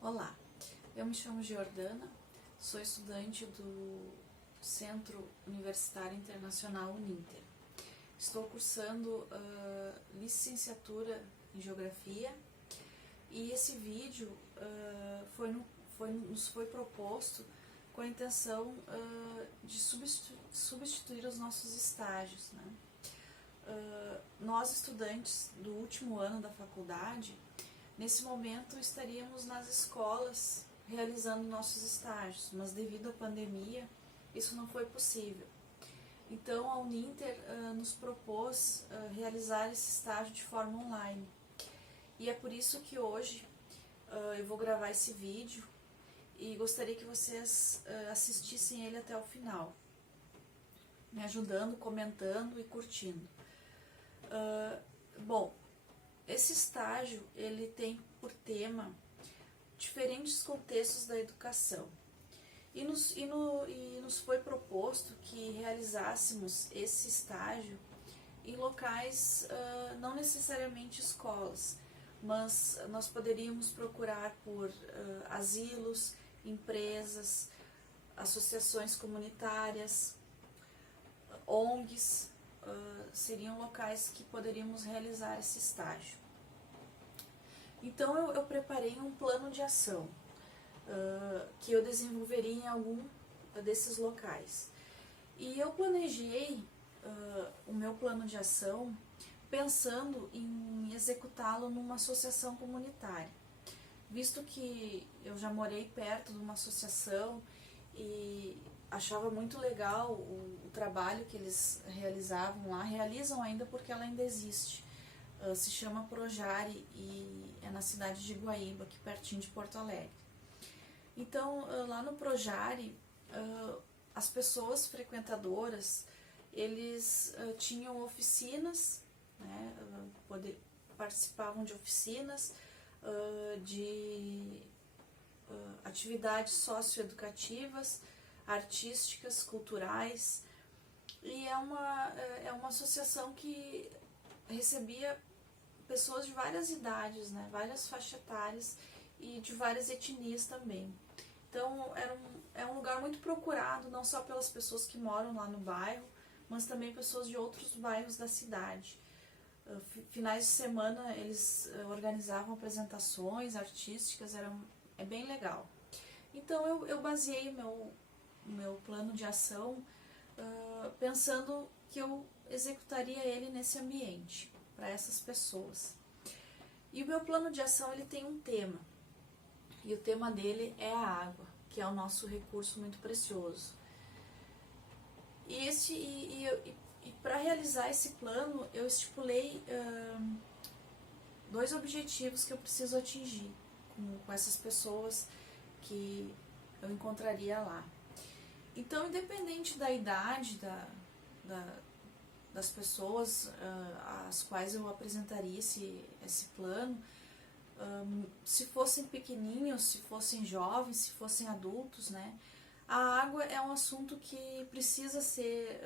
Olá, eu me chamo Giordana, sou estudante do Centro Universitário Internacional Uninter. Estou cursando licenciatura em Geografia e esse vídeo nos foi proposto com a intenção de substituir os nossos estágios, né? Nós, estudantes do último ano da faculdade, nesse momento estaríamos nas escolas realizando nossos estágios, mas devido à pandemia isso não foi possível. Então a Uninter nos propôs realizar esse estágio de forma online. E é por isso que hoje eu vou gravar esse vídeo e gostaria que vocês assistissem ele até o final, me ajudando, comentando e curtindo. Bom, esse estágio ele tem por tema diferentes contextos da educação e nos foi proposto que realizássemos esse estágio em locais, não necessariamente escolas, mas nós poderíamos procurar por asilos, empresas, associações comunitárias, ONGs, seriam locais que poderíamos realizar esse estágio. Então eu preparei um plano de ação que eu desenvolveria em algum desses locais. E eu planejei o meu plano de ação pensando em executá-lo numa associação comunitária. Visto que eu já morei perto de uma associação e achava muito legal o trabalho que eles realizavam lá, realizam ainda porque ela ainda existe. Se chama Projare e é na cidade de Guaíba, aqui pertinho de Porto Alegre. Então, lá no Projare, as pessoas frequentadoras, eles tinham oficinas, né, participavam de oficinas, de atividades socioeducativas, artísticas, culturais, e é uma associação que recebia pessoas de várias idades, né, várias faixas etárias e de várias etnias também. Então é um lugar muito procurado, não só pelas pessoas que moram lá no bairro, mas também pessoas de outros bairros da cidade. Finais de semana eles organizavam apresentações artísticas, é bem legal. Então eu baseei o meu plano de ação pensando que eu executaria ele nesse ambiente, para essas pessoas. E o meu plano de ação ele tem um tema, e o tema dele é a água, que é o nosso recurso muito precioso. E para realizar esse plano, eu estipulei 2 objetivos que eu preciso atingir com essas pessoas que eu encontraria lá. Então, independente da idade das pessoas às quais eu apresentaria esse plano, se fossem pequenininhos, se fossem jovens, se fossem adultos, né? A água é um assunto que precisa ser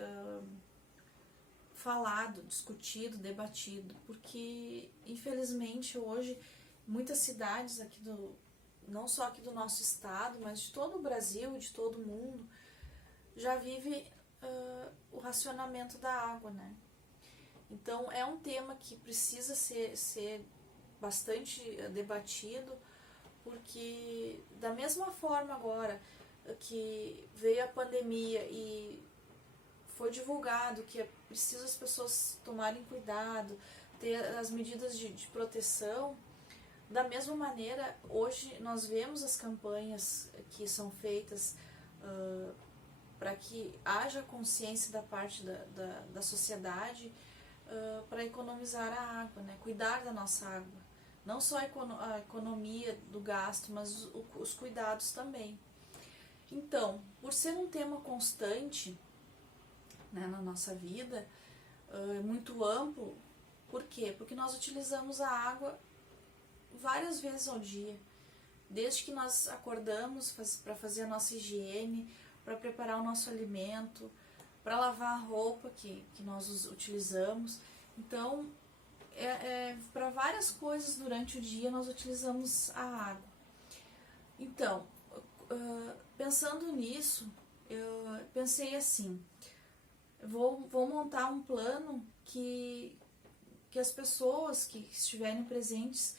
falado, discutido, debatido, porque infelizmente hoje muitas cidades aqui não só aqui do nosso estado, mas de todo o Brasil, de todo o mundo, já vive o racionamento da água, né? Então é um tema que precisa ser bastante debatido, porque da mesma forma agora que veio a pandemia e foi divulgado que é preciso as pessoas tomarem cuidado, ter as medidas de proteção, da mesma maneira hoje nós vemos as campanhas que são feitas para que haja consciência da parte da sociedade para economizar a água, né? Cuidar da nossa água. Não só a economia do gasto, mas os cuidados também. Então, por ser um tema constante, né, na nossa vida, muito amplo, por quê? Porque nós utilizamos a água várias vezes ao dia. Desde que nós acordamos para fazer a nossa higiene, para preparar o nosso alimento, para lavar a roupa que nós utilizamos. Então, para várias coisas durante o dia nós utilizamos a água. Então, pensando nisso, eu pensei assim, vou montar um plano que as pessoas que estiverem presentes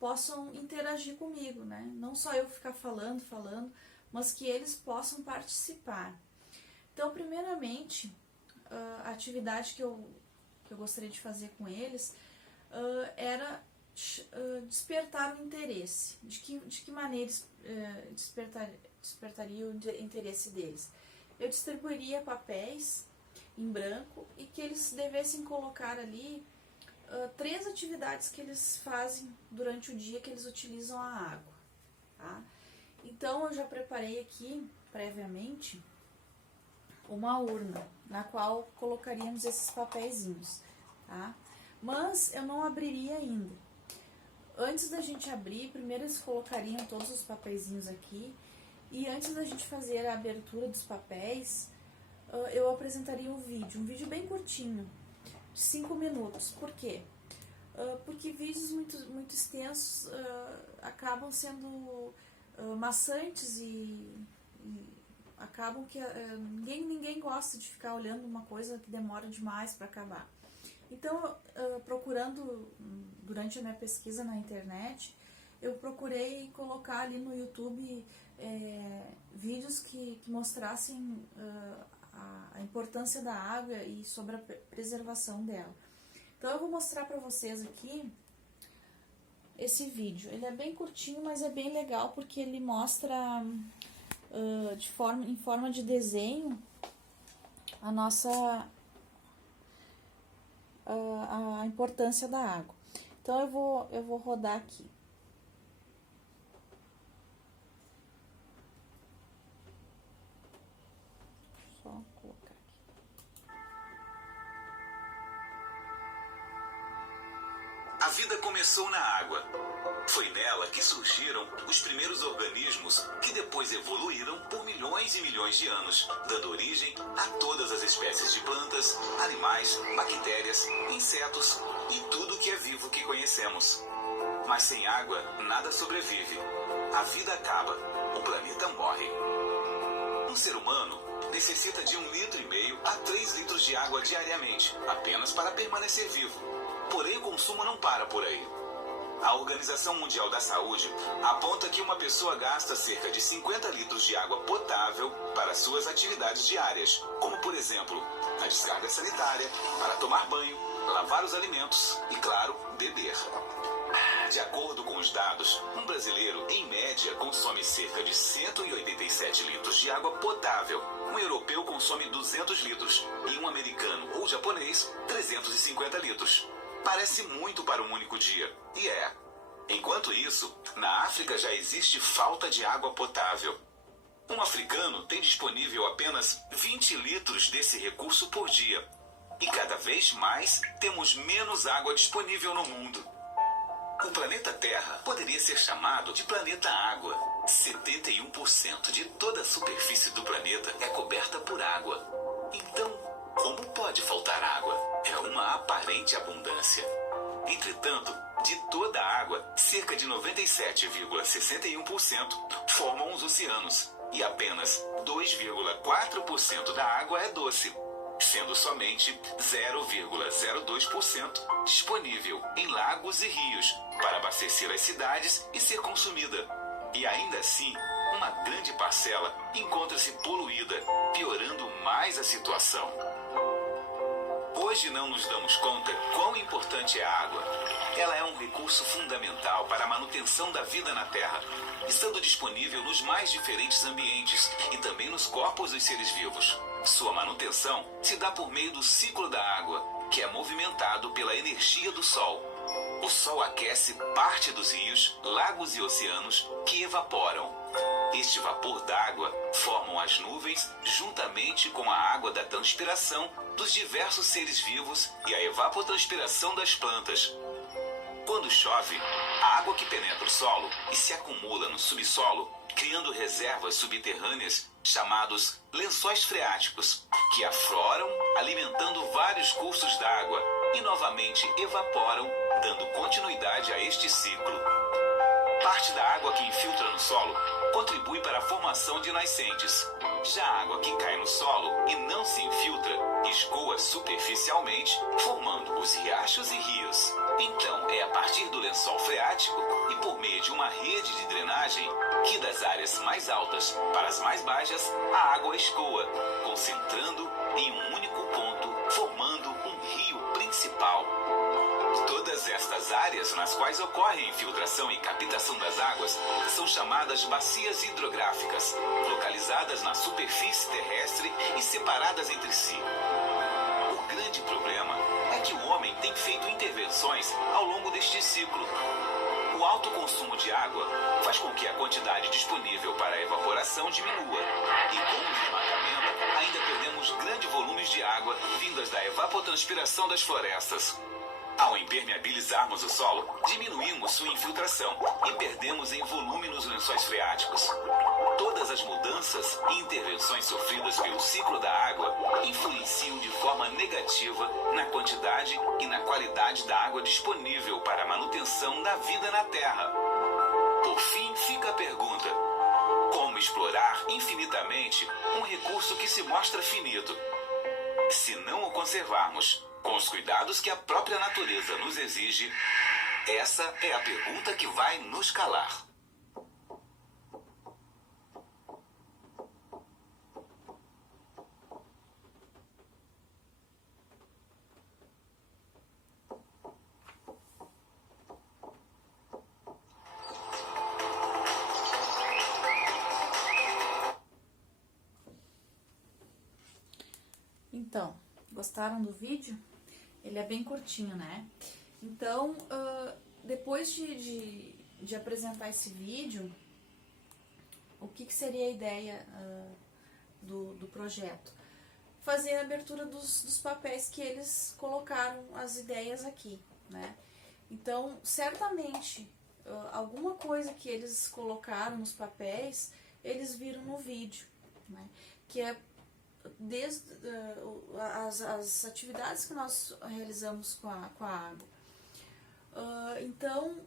possam interagir comigo, né? Não só eu ficar falando, mas que eles possam participar. Então, primeiramente, a atividade que eu gostaria de fazer com eles era despertar o interesse. De que maneira despertaria o interesse deles? Eu distribuiria papéis em branco e que eles devessem colocar ali 3 atividades que eles fazem durante o dia que eles utilizam a água, tá? Então eu já preparei aqui previamente uma urna na qual colocaríamos esses papeizinhos, tá? Mas eu não abriria ainda. Antes da gente abrir, primeiro eles colocariam todos os papeizinhos aqui e antes da gente fazer a abertura dos papéis, eu apresentaria um vídeo bem curtinho, de 5 minutos. Por quê? Porque vídeos muito extensos acabam sendo maçantes e acabam que ninguém gosta de ficar olhando uma coisa que demora demais para acabar. Então, procurando durante a minha pesquisa na internet, eu procurei colocar ali no YouTube vídeos que mostrassem a importância da água e sobre a preservação dela. Então eu vou mostrar para vocês aqui esse vídeo. Ele é bem curtinho, mas é bem legal porque ele mostra em forma de desenho a importância da água. Então eu vou rodar aqui. Só colocar aqui. A vida começou na água. Foi nela que surgiram os primeiros organismos que depois evoluíram por milhões e milhões de anos, dando origem a todas as espécies de plantas, animais, bactérias, insetos e tudo que é vivo que conhecemos. Mas sem água, nada sobrevive. A vida acaba, o planeta morre. Um ser humano necessita de 1,5 litro a 3 litros de água diariamente, apenas para permanecer vivo. Porém, o consumo não para por aí. A Organização Mundial da Saúde aponta que uma pessoa gasta cerca de 50 litros de água potável para suas atividades diárias, como, por exemplo, na descarga sanitária, para tomar banho, lavar os alimentos e, claro, beber. De acordo com os dados, um brasileiro, em média, consome cerca de 187 litros de água potável. Um europeu consome 200 litros e um americano ou japonês, 350 litros. Parece muito para um único dia, e é. Enquanto isso, na África já existe falta de água potável. Um africano tem disponível apenas 20 litros desse recurso por dia. E cada vez mais temos menos água disponível no mundo. O planeta Terra poderia ser chamado de planeta água. 71% de toda a superfície do planeta é coberta por água. Então, como pode faltar água? É uma aparente abundância. Entretanto, de toda a água, cerca de 97,61% formam os oceanos e apenas 2,4% da água é doce, sendo somente 0,02% disponível em lagos e rios para abastecer as cidades e ser consumida. E ainda assim, uma grande parcela encontra-se poluída, piorando mais a situação. Hoje não nos damos conta quão importante é a água. Ela é um recurso fundamental para a manutenção da vida na Terra, estando disponível nos mais diferentes ambientes e também nos corpos dos seres vivos. Sua manutenção se dá por meio do ciclo da água, que é movimentado pela energia do Sol. O Sol aquece parte dos rios, lagos e oceanos que evaporam. Este vapor d'água formam as nuvens juntamente com a água da transpiração dos diversos seres vivos e a evapotranspiração das plantas. Quando chove, a água que penetra o solo e se acumula no subsolo, criando reservas subterrâneas chamados lençóis freáticos, que afloram, alimentando vários cursos d'água e novamente evaporam, dando continuidade a este ciclo. Parte da água que infiltra no solo contribui para a formação de nascentes. Já a água que cai no solo e não se infiltra, escoa superficialmente, formando os riachos e rios. Então, é a partir do lençol freático e por meio de uma rede de drenagem que das áreas mais altas para as mais baixas, a água escoa, concentrando em um único ponto, formando um rio principal. Todas estas áreas nas quais ocorre a infiltração e captação das águas são chamadas bacias hidrográficas, localizadas na superfície terrestre e separadas entre si. O grande problema é que o homem tem feito intervenções ao longo deste ciclo. O alto consumo de água faz com que a quantidade disponível para a evaporação diminua. E com o desmatamento, ainda perdemos grandes volumes de água vindas da evapotranspiração das florestas. Ao impermeabilizarmos o solo, diminuímos sua infiltração e perdemos em volume nos lençóis freáticos. Todas as mudanças e intervenções sofridas pelo ciclo da água influenciam de forma negativa na quantidade e na qualidade da água disponível para a manutenção da vida na Terra. Por fim, fica a pergunta: como explorar infinitamente um recurso que se mostra finito? Se não o conservarmos com os cuidados que a própria natureza nos exige, essa é a pergunta que vai nos calar. Então, gostaram do vídeo? Ele é bem curtinho, né? Então, depois de apresentar esse vídeo, o que seria a ideia do projeto? Fazer a abertura dos papéis que eles colocaram as ideias aqui, né? Então, certamente, alguma coisa que eles colocaram nos papéis, eles viram no vídeo, né? Que é desde as atividades que nós realizamos com a água. Então,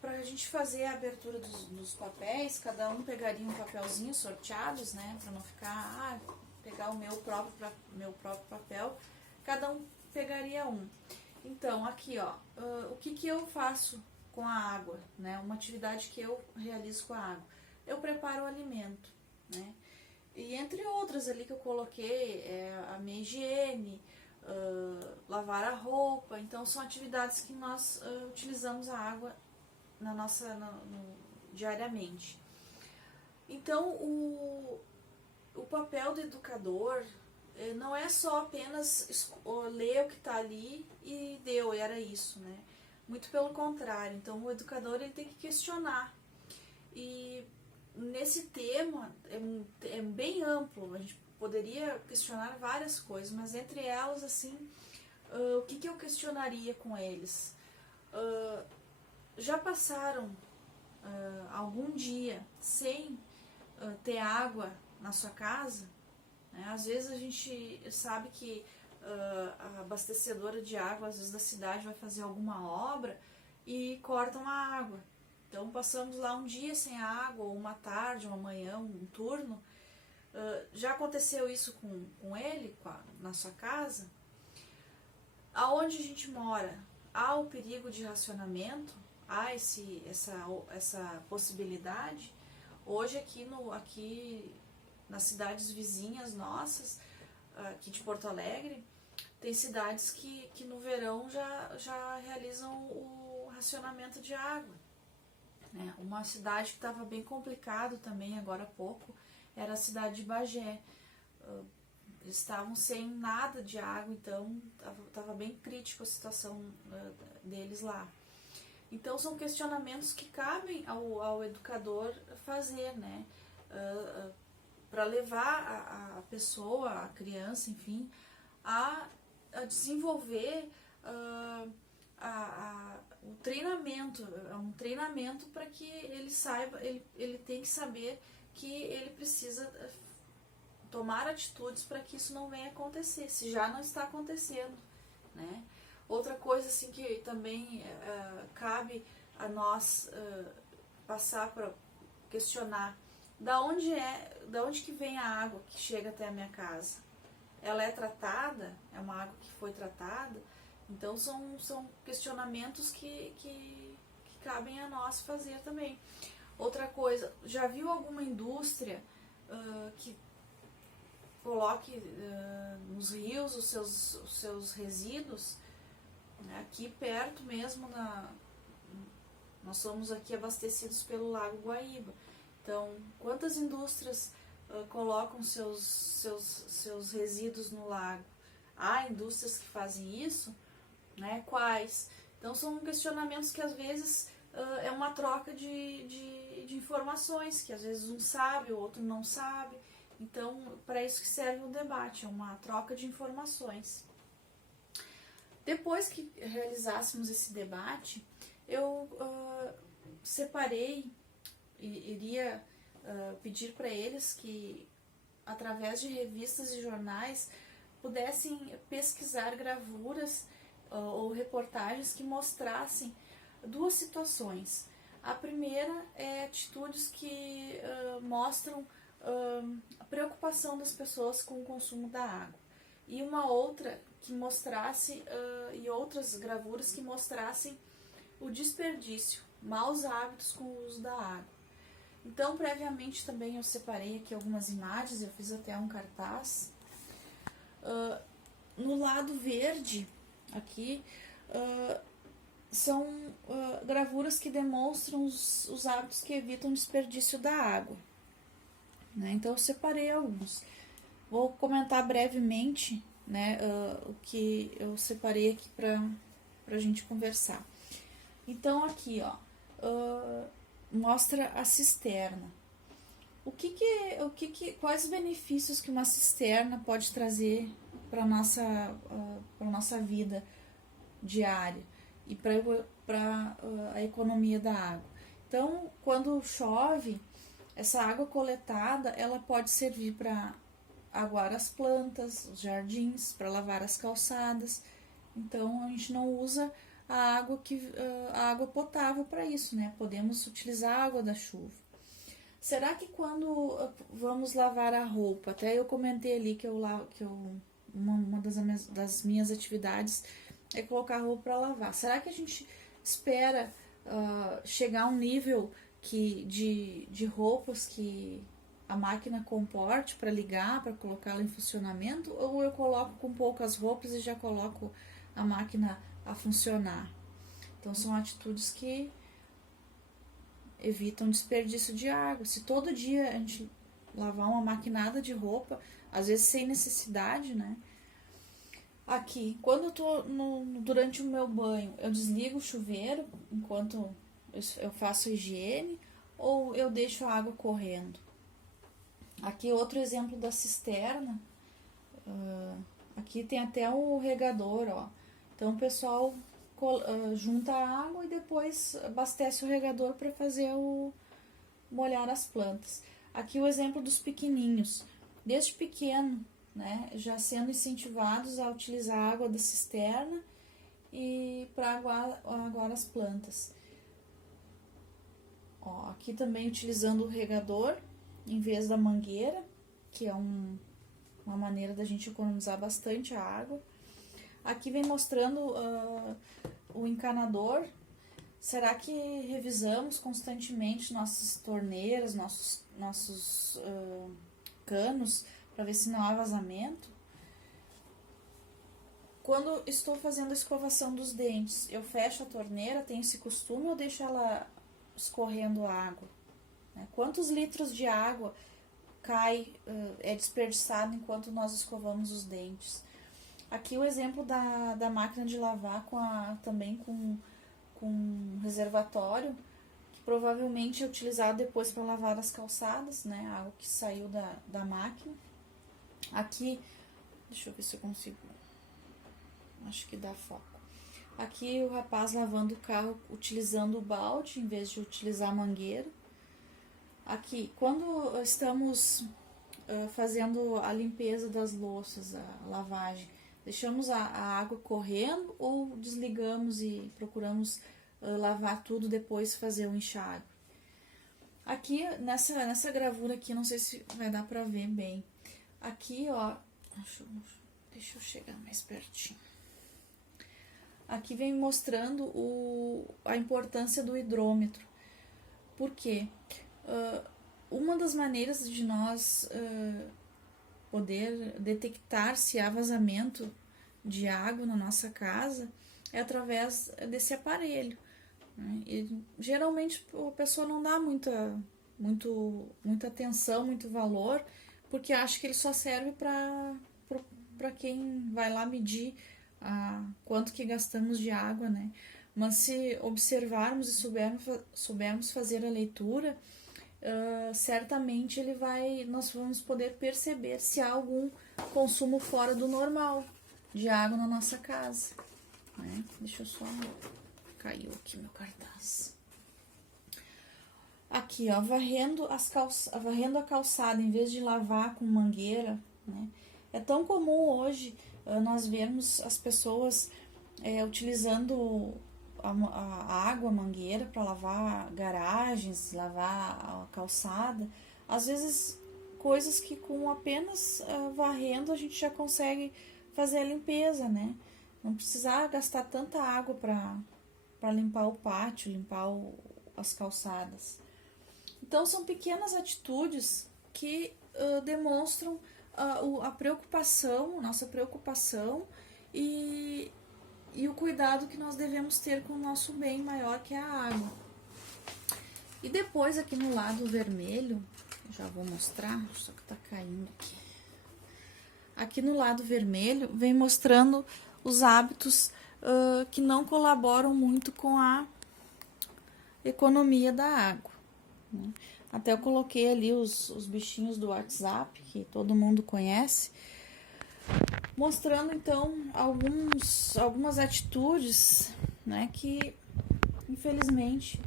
para a gente fazer a abertura dos papéis, cada um pegaria um papelzinho sorteados, né, para não ficar, pegar o meu próprio papel, cada um pegaria um. Então, aqui, ó, o que eu faço com a água, né, uma atividade que eu realizo com a água. Eu preparo o alimento, né, e entre outras ali que eu coloquei, a minha higiene, lavar a roupa. Então são atividades que nós utilizamos a água diariamente. Então o papel do educador não é só apenas ler o que está ali e deu, era isso, né? Muito pelo contrário. Então o educador ele tem que questionar. E nesse tema é bem amplo, a gente poderia questionar várias coisas, mas entre elas, assim, o que eu questionaria com eles? Já passaram algum dia sem ter água na sua casa? Né? Às vezes a gente sabe que a abastecedora de água, às vezes da cidade, vai fazer alguma obra e cortam a água. Então passamos lá um dia sem água, ou uma tarde, uma manhã, um turno. Já aconteceu isso com ele, na sua casa? Aonde a gente mora, há o perigo de racionamento? Há essa possibilidade? Hoje aqui nas cidades vizinhas nossas, aqui de Porto Alegre, tem cidades que no verão já realizam o racionamento de água. Uma cidade que estava bem complicado também agora há pouco era a cidade de Bagé. Eles estavam sem nada de água, então estava bem crítico a situação deles lá. Então são questionamentos que cabem ao educador fazer, né? Para levar a pessoa, a criança, enfim, a desenvolver o treinamento. É um treinamento para que ele saiba, ele tem que saber que ele precisa tomar atitudes para que isso não venha acontecer, se já não está acontecendo, né? Outra coisa assim que também cabe a nós passar para questionar da onde que vem a água que chega até a minha casa. Ela é tratada? É uma água que foi tratada? Então são questionamentos que cabem a nós fazer também. Outra coisa, já viu alguma indústria que coloque nos rios os seus resíduos? Aqui perto mesmo, nós somos aqui abastecidos pelo Lago Guaíba. Então, quantas indústrias colocam seus resíduos no lago? Há indústrias que fazem isso? Né? Quais? Então, são questionamentos que às vezes é uma troca de informações, que às vezes um sabe, o outro não sabe. Então, para isso que serve o debate, é uma troca de informações. Depois que realizássemos esse debate, eu separei e iria pedir para eles que, através de revistas e jornais, pudessem pesquisar gravuras ou reportagens que mostrassem duas situações. A primeira é atitudes que mostram a preocupação das pessoas com o consumo da água. E uma outra que mostrasse, e outras gravuras que mostrassem o desperdício, maus hábitos com o uso da água. Então, previamente também eu separei aqui algumas imagens, eu fiz até um cartaz. No lado verde, aqui, são gravuras que demonstram os hábitos que evitam o desperdício da água. Né? Então, eu separei alguns. Vou comentar brevemente, né, o que eu separei aqui para a gente conversar. Então, aqui, ó, mostra a cisterna. Quais benefícios que uma cisterna pode trazer para nossa vida diária e para a economia da água? Então, quando chove, essa água coletada, ela pode servir para aguar as plantas, os jardins, para lavar as calçadas. Então, a gente não usa a água potável para isso, né? Podemos utilizar a água da chuva. Será que quando vamos lavar a roupa, até eu comentei ali que uma das minhas atividades é colocar a roupa para lavar. Será que a gente espera chegar a um nível de roupas que a máquina comporte para ligar, para colocá-la em funcionamento, ou eu coloco com poucas roupas e já coloco a máquina a funcionar? Então são atitudes que evitam desperdício de água. Se todo dia a gente lavar uma maquinada de roupa, às vezes sem necessidade, né? Aqui, quando eu tô durante o meu banho, eu desligo o chuveiro enquanto eu faço a higiene, ou eu deixo a água correndo? Aqui outro exemplo da cisterna. Aqui tem até o regador, ó. Então o pessoal junta a água e depois abastece o regador para fazer molhar as plantas. Aqui o exemplo dos pequenininhos. Desde pequeno, né, já sendo incentivados a utilizar a água da cisterna e para aguar as plantas. Ó, aqui também utilizando o regador em vez da mangueira, que é uma maneira da gente economizar bastante a água. Aqui vem mostrando o encanador. Será que revisamos constantemente nossas torneiras, nossos canos, para ver se não há vazamento? Quando estou fazendo a escovação dos dentes, eu fecho a torneira, tenho esse costume, ou deixo ela escorrendo água? Quantos litros de água é desperdiçado enquanto nós escovamos os dentes? Aqui o exemplo da máquina de lavar também com um reservatório, que provavelmente é utilizado depois para lavar as calçadas, né? Água que saiu da máquina. Aqui, deixa eu ver se eu consigo, acho que dá foco. Aqui o rapaz lavando o carro utilizando o balde em vez de utilizar a mangueira. Aqui, quando estamos fazendo a limpeza das louças, a lavagem, deixamos a água correndo ou desligamos e procuramos lavar tudo depois e fazer o enxágue. Aqui, nessa gravura aqui, não sei se vai dar pra ver bem. Aqui, ó, deixa eu chegar mais pertinho. Aqui vem mostrando a importância do hidrômetro. Por quê? Uma das maneiras de nós poder detectar se há vazamento de água na nossa casa é através desse aparelho. E, geralmente a pessoa não dá muita atenção, muito valor, porque acha que ele só serve para quem vai lá medir quanto que gastamos de água, né? Mas se observarmos e soubermos fazer a leitura, certamente nós vamos poder perceber se há algum consumo fora do normal de água na nossa casa, né? Deixa eu só... Caiu aqui meu cartaz. Aqui, ó, varrendo a calçada em vez de lavar com mangueira, né? É tão comum hoje nós vermos as pessoas utilizando a água, a mangueira, para lavar garagens, lavar a calçada. Às vezes, coisas que com apenas varrendo a gente já consegue fazer a limpeza, né? Não precisar gastar tanta água para limpar o pátio, limpar as calçadas. Então, são pequenas atitudes que demonstram a preocupação, nossa preocupação e o cuidado que nós devemos ter com o nosso bem maior, que é a água. E depois, aqui no lado vermelho, já vou mostrar, só que tá caindo aqui. Aqui no lado vermelho, vem mostrando os hábitos que não colaboram muito com a economia da água, né? Até eu coloquei ali os bichinhos do WhatsApp, que todo mundo conhece, mostrando então algumas atitudes, né, que infelizmente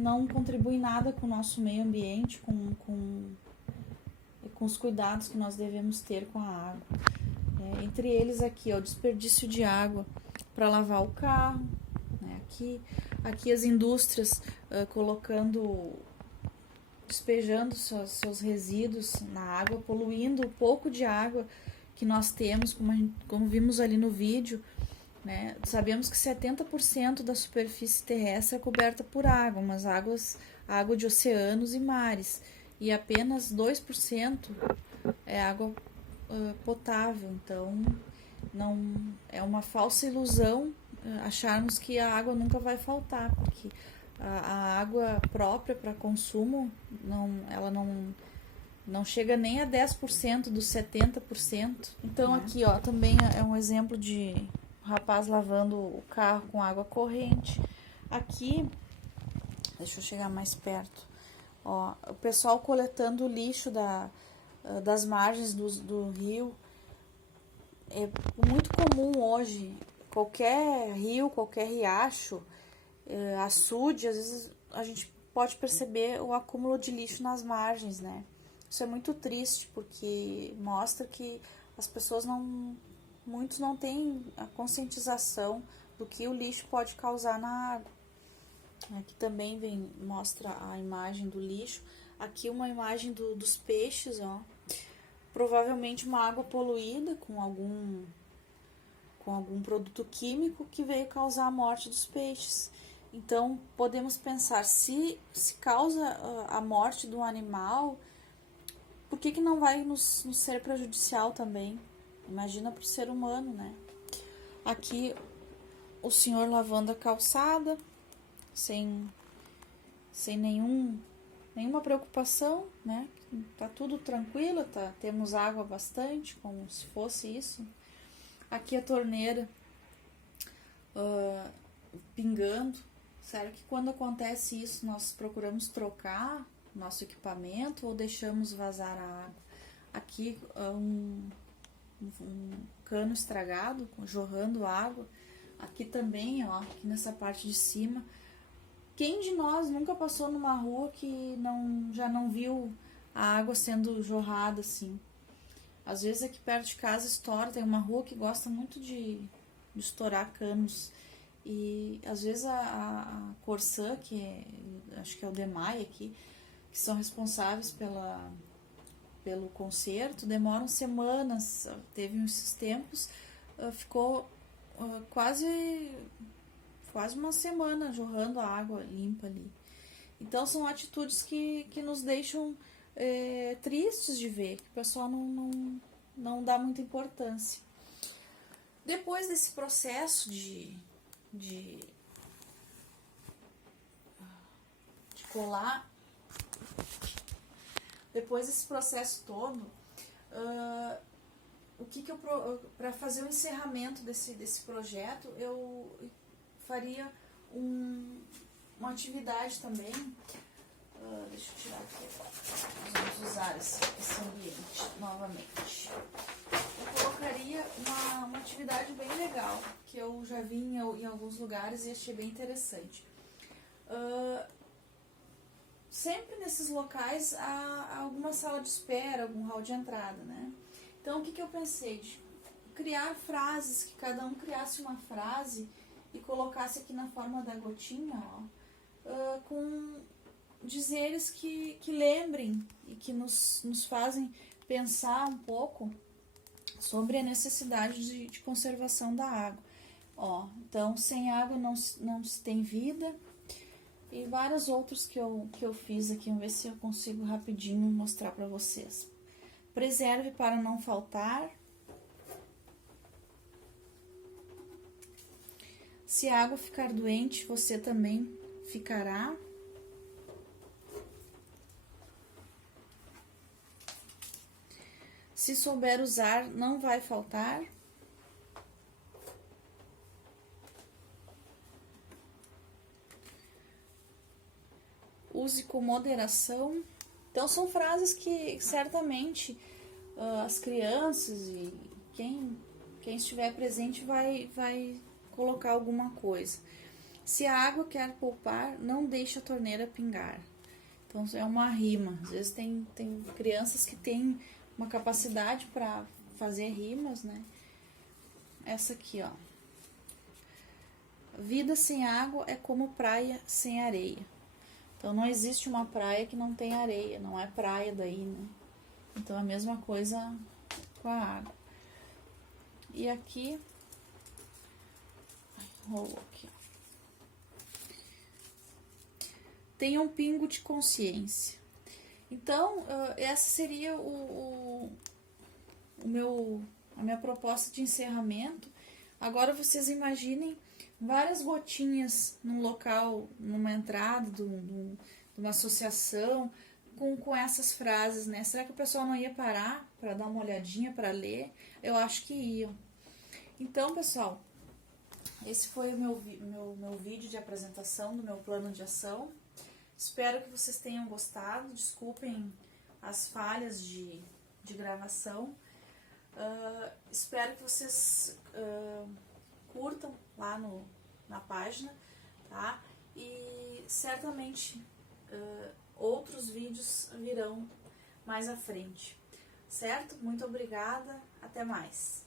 não contribuem nada com o nosso meio ambiente, com os cuidados que nós devemos ter com a água. Entre eles aqui, ó, o desperdício de água para lavar o carro, né? Aqui as indústrias despejando seus resíduos na água, poluindo o pouco de água que nós temos, como vimos ali no vídeo, né? Sabemos que 70% da superfície terrestre é coberta por água, mas água de oceanos e mares, e apenas 2% é água potável. Então, não é uma falsa ilusão acharmos que a água nunca vai faltar, porque a água própria para consumo ela não chega nem a 10% dos 70%. Então, aqui, ó, também é um exemplo de um rapaz lavando o carro com água corrente. Aqui, deixa eu chegar mais perto, ó, o pessoal coletando o lixo das margens do rio. É muito comum hoje, qualquer rio, qualquer riacho, açude, às vezes a gente pode perceber o acúmulo de lixo nas margens, né? Isso é muito triste, porque mostra que as pessoas muitos não têm a conscientização do que o lixo pode causar na água. Aqui também mostra a imagem do lixo. Aqui uma imagem dos peixes, ó. Provavelmente uma água poluída com algum produto químico que veio causar a morte dos peixes. Então, podemos pensar, se causa a morte do animal, por que não vai nos ser prejudicial também? Imagina para o ser humano, né? Aqui, o senhor lavando a calçada, sem nenhuma preocupação, né? Tá tudo tranquilo, temos água bastante, como se fosse isso. Aqui a torneira pingando. Será que quando acontece isso nós procuramos trocar nosso equipamento ou deixamos vazar a água? Aqui um cano estragado, jorrando água. Aqui também, ó, aqui nessa parte de cima. Quem de nós nunca passou numa rua que já não viu a água sendo jorrada assim? Às vezes aqui perto de casa estoura, tem uma rua que gosta muito de estourar canos. E às vezes a Corsã, acho que é o DEMAI aqui, que são responsáveis pelo conserto, demoram semanas. Teve esses tempos, ficou quase uma semana jorrando a água limpa ali. Então são atitudes que nos deixam tristes de ver, que o pessoal não dá muita importância. Depois desse processo de colar, depois desse processo todo, para fazer o encerramento desse projeto, eu faria uma atividade também. Deixa eu tirar aqui agora. Vamos usar esse ambiente novamente. Eu colocaria uma atividade bem legal, que eu já vi em alguns lugares e achei bem interessante. Sempre nesses locais há alguma sala de espera, algum hall de entrada, né? Então, o que eu pensei? De criar frases, que cada um criasse uma frase e colocasse aqui na forma da gotinha, ó, com dizeres que lembrem e que nos fazem pensar um pouco sobre a necessidade de conservação da água. Ó, então, sem água não se tem vida. E vários outros que eu fiz aqui. Vamos ver se eu consigo rapidinho mostrar para vocês. Preserve para não faltar. Se a água ficar doente, você também ficará. Se souber usar, não vai faltar. Use com moderação. Então, são frases que certamente as crianças e quem estiver presente vai colocar alguma coisa. Se a água quer poupar, não deixe a torneira pingar. Então, é uma rima. Às vezes tem crianças que têm uma capacidade para fazer rimas, né? Essa aqui, ó. Vida sem água é como praia sem areia. Então, não existe uma praia que não tem areia, não é praia daí, né? Então, a mesma coisa com a água. E aqui, rolou aqui, ó. Tenha um pingo de consciência. Então, essa seria a minha proposta de encerramento. Agora, vocês imaginem várias gotinhas num local, numa entrada de uma associação, com essas frases, né? Será que o pessoal não ia parar para dar uma olhadinha, para ler? Eu acho que iam. Então, pessoal, esse foi o meu vídeo de apresentação do meu plano de ação. Espero que vocês tenham gostado. Desculpem as falhas de gravação. Espero que vocês curtam lá na página, tá? E certamente outros vídeos virão mais à frente, certo? Muito obrigada, até mais!